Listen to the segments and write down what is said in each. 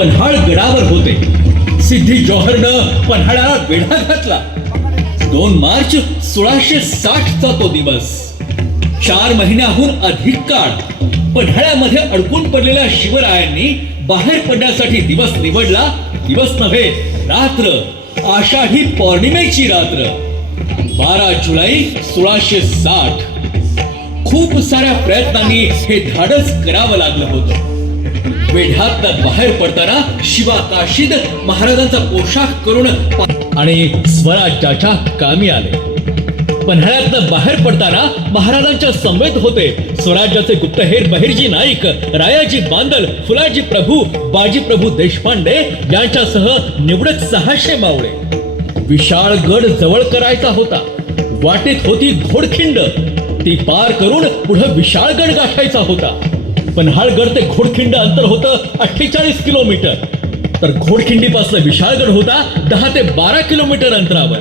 पन्हाळ गडावर होते. सिद्धी जोहरनं पन्हाळाला वेढा घातला. दोन मार्च सोळाशे साठचा तो दिवस. चार महिन्याहून अधिक काळ पन्हाळ्यामध्ये अडकून पडलेल्या शिवरायांनी बाहेर पडण्यासाठी दिवस निवडला. दिवस नव्हे रात्र. आषाढी पौर्णिमेची रात्र. बारा जुलै सोळाशे साठ. खूप साऱ्या प्रयत्नांनी हे धाडस करावं लागलं होतं. वेढ्यात बाहेर पडताना शिवा काशीद महाराजांचा पोशाख करून आणि स्वराज्याच्या कामी आले. पन्हाळ्यातनं बाहेर पडताना महाराजांच्या समवेत होते स्वराज्याचे गुप्तहेर बहिर्जी नाईक रायाजी बांदल फुलाजी प्रभू बाजी प्रभू देशपांडे यांच्यासह निवडक सहाशे मावळे. विशाळ गड जवळ करायचा होता. वाटेत होती घोडखिंड. ती पार करून पुढे विशाळगड गाठायचा होता. पन्हाळगड ते घोडखिंड अंतर होतं अठ्ठेचाळीस किलोमीटर. तर घोडखिंडीपासून विशाळगड होता दहा ते बारा किलोमीटर अंतरावर.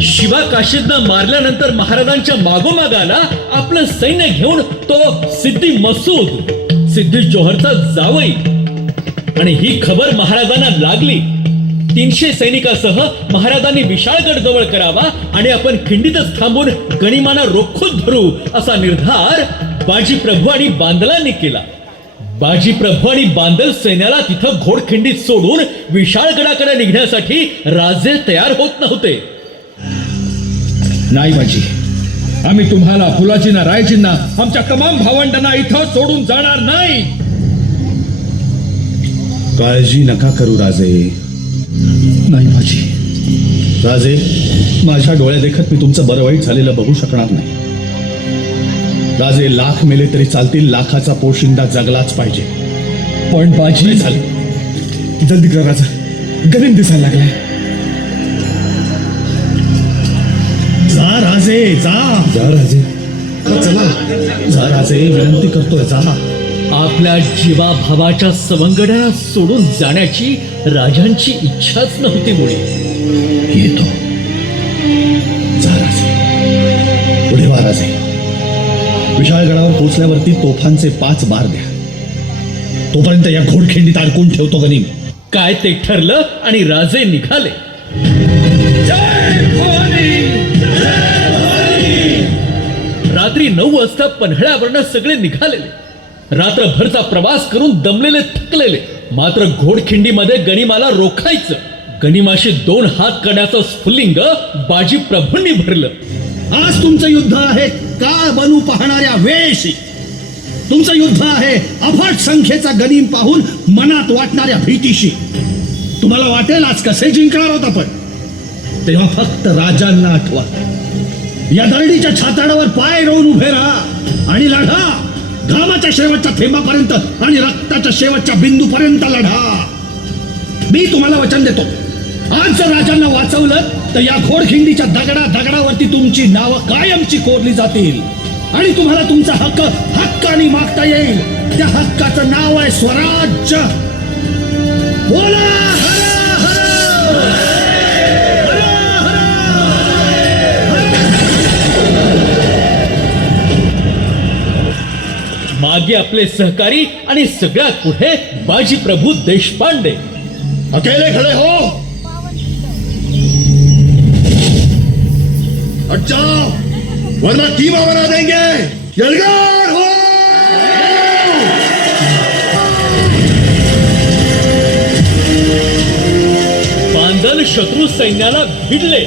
शिवा काशीदनं मारल्यानंतर महाराजांच्या मागोमाग आला आपलं सैन्य घेऊन तो सिद्धी मसूद सिद्धी जोहरचा जावई. आणि ही खबर महाराजांना लागली. तीनशे सैनिकासह महाराजांनी विशाळगड जवळ करावा आणि आपण खिंडीतच थांबून गणिमाना रोखून धरू असा निर्धार बाजी प्रभू आणि बांदलांनी केला. बाजी प्रभू आणि बांदल सैन्याला तिथं घोडखिंडीत सोडून विशाळगडाकडे निघण्यासाठी राजे तयार होत नव्हते. नाही माझी आम्ही तुम्हाला फुलाजींना रायजींना आमच्या तमाम भावंडांना इथं सोडून जाणार नाही. काळजी नका करू राजे. नाही माझी राजे? माझ्या डोळ्या देखत मी तुमचं बरं वाईट झालेलं बघू शकणार नाही. राजे लाख मेले तरी चालतील लाखाचा पोशिंदा जगलाच पाहिजे. पण बाजी झाले. जल्दी करा राजा. गरीब दिसायला लागलाय. जा राजे जा. जा राजे. चला. जा राजे विनंती करतोय जा. आपल्या जीवाभावाच्या सवंगड्याला सोडून जाण्याची राजांची इच्छाच नव्हती मुळे. येतो. जा राजे. पुढे वा राजे. विशाळगडावर पोचल्यावरती तोफांचे पाच बार द्या. तोपर्यंत या घोडखिंडीत अडकून ठेवतो गनिम काय ते ठरलं आणि राजे निघाले? रात्री नऊ वाजता पन्हाळ्यावरनं सगळे निघालेले. रात्रभरचा प्रवास करून दमलेले थकलेले. मात्र घोडखिंडीमध्ये गणिमाला रोखायचं. गणिमाशी दोन हात करण्याचं स्फुलिंग बाजी प्रभूंनी भरलं. आज तुमचं युद्ध आहे. का बनू पाहणाऱ्या वेशी? तुमचं युद्ध आहे अफाट संख्येचा गनीम पाहून मनात वाटणाऱ्या भीतीशी. तुम्हाला वाटेल आज कसे जिंकणार होत आपण? तेव्हा फक्त राजांना आठवा. या दरडीच्या छाताडावर पाय रोवून उभे राहा आणि लढा. घामाच्या शेवटच्या थेंबापर्यंत आणि रक्ताच्या शेवटच्या बिंदूपर्यंत लढा. मी तुम्हाला वचन देतो. आज जर राजांना वाचवलं तर या खोडखिंडीच्या दगडा दगडावरती तुमची नावं कायमची कोरली जातील. आणि तुम्हाला तुमचा हक्क हक्काने मागता येईल. त्या हक्काचं नाव आहे स्वराज्य. बोला मागे आपले सहकारी आणि सगळ्यात पुढे बाजी प्रभू देशपांडे. अकेले खड़े हो. हट जाओ वरना कीमा बना देंगे? यलगार हो! बांदल शत्रू सैन्याला भिडले.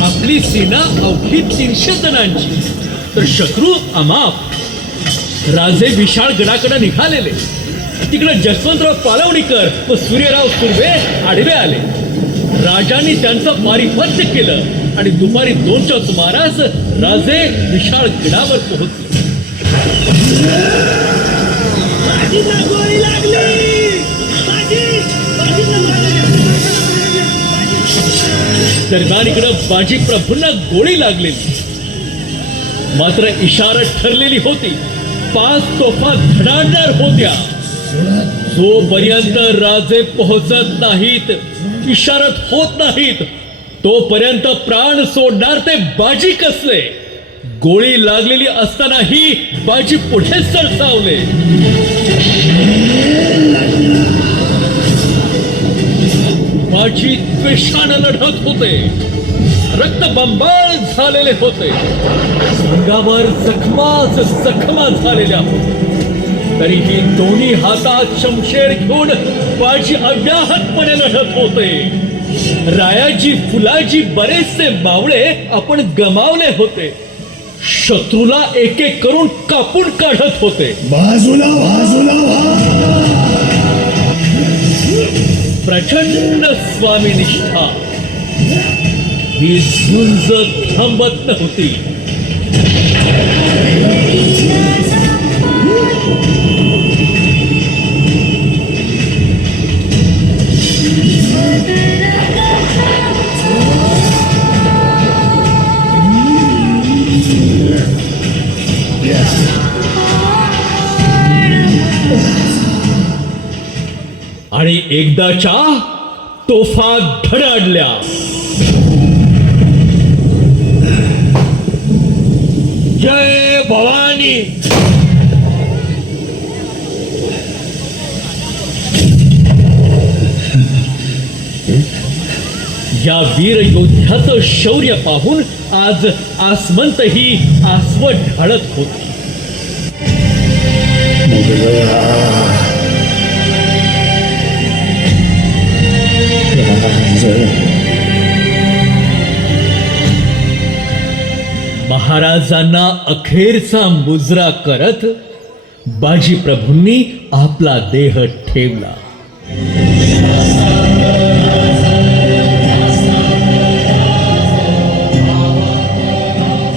आपली सेना अवघी तीनशे जणांची. तर शत्रू अमाप. राजे विशाळ गडाकडे निघालेले. तिकडे जसवंतराव पालवणीकर व सूर्यराव सुर्वे आडवे आले. राजांनी त्यांचं पारिपत्य केलं आणि दुपारी दोनच्या सुमारास राजे विशाळ गडावर पोहोचले. दरम्यान इकडं बाजी प्रभूंना गोळी लागलेली. मात्र इशारा ठरलेली होती. पाच तोफा धडाडणार होत्या. जोपर्यंत राजे पोहोचत नाहीत इशारत होत नाहीत तोपर्यंत प्राण सोडणार ते बाजी कसले? गोळी लागलेली असतानाही बाजी पुढे सरसावले. बाजी द्वेषानं लढत होते. रक्तबंबाळ झालेले होते. अंगावर जखमाच जखमा झालेल्या. तरीही दोन्ही हातात शमशेर घेऊन बाजी अव्याहतपणे लढत होते. रायाजी फुलाजी बरेचसे मावळे आपण गमावले होते. शत्रूला एक एक करून कापून काढत होते. बाजूला बाजूला. प्रचंड स्वामी निष्ठा. ही झुंज थांबत नव्हती. आणि एकदाच्या तोफा धडाडल्या भवानी। या वीर योद्ध्याचं शौर्य पाहून आज आसमंत ही आसव ढाळत होती. महाराजांना अखेरचा मुजरा करत बाजीप्रभूंनी आपला देह ठेवला.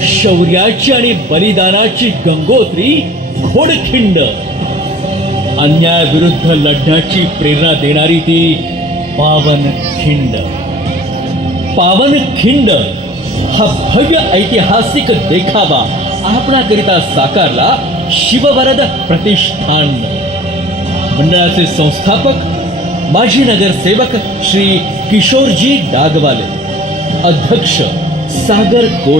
शौर्याची आणि बलिदानाची गंगोत्री घोडखिंड. अन्यायाविरुद्ध लढण्याची प्रेरणा देणारी ती पावन खिंड पावन खिंड हा भव्य ऐतिहासिक देखावा आपणाकरिता साकारला शिववरद प्रतिष्ठान मंडळाचे संस्थापक माजी नगरसेवक श्री किशोरजी डागवाले अध्यक्ष सागर को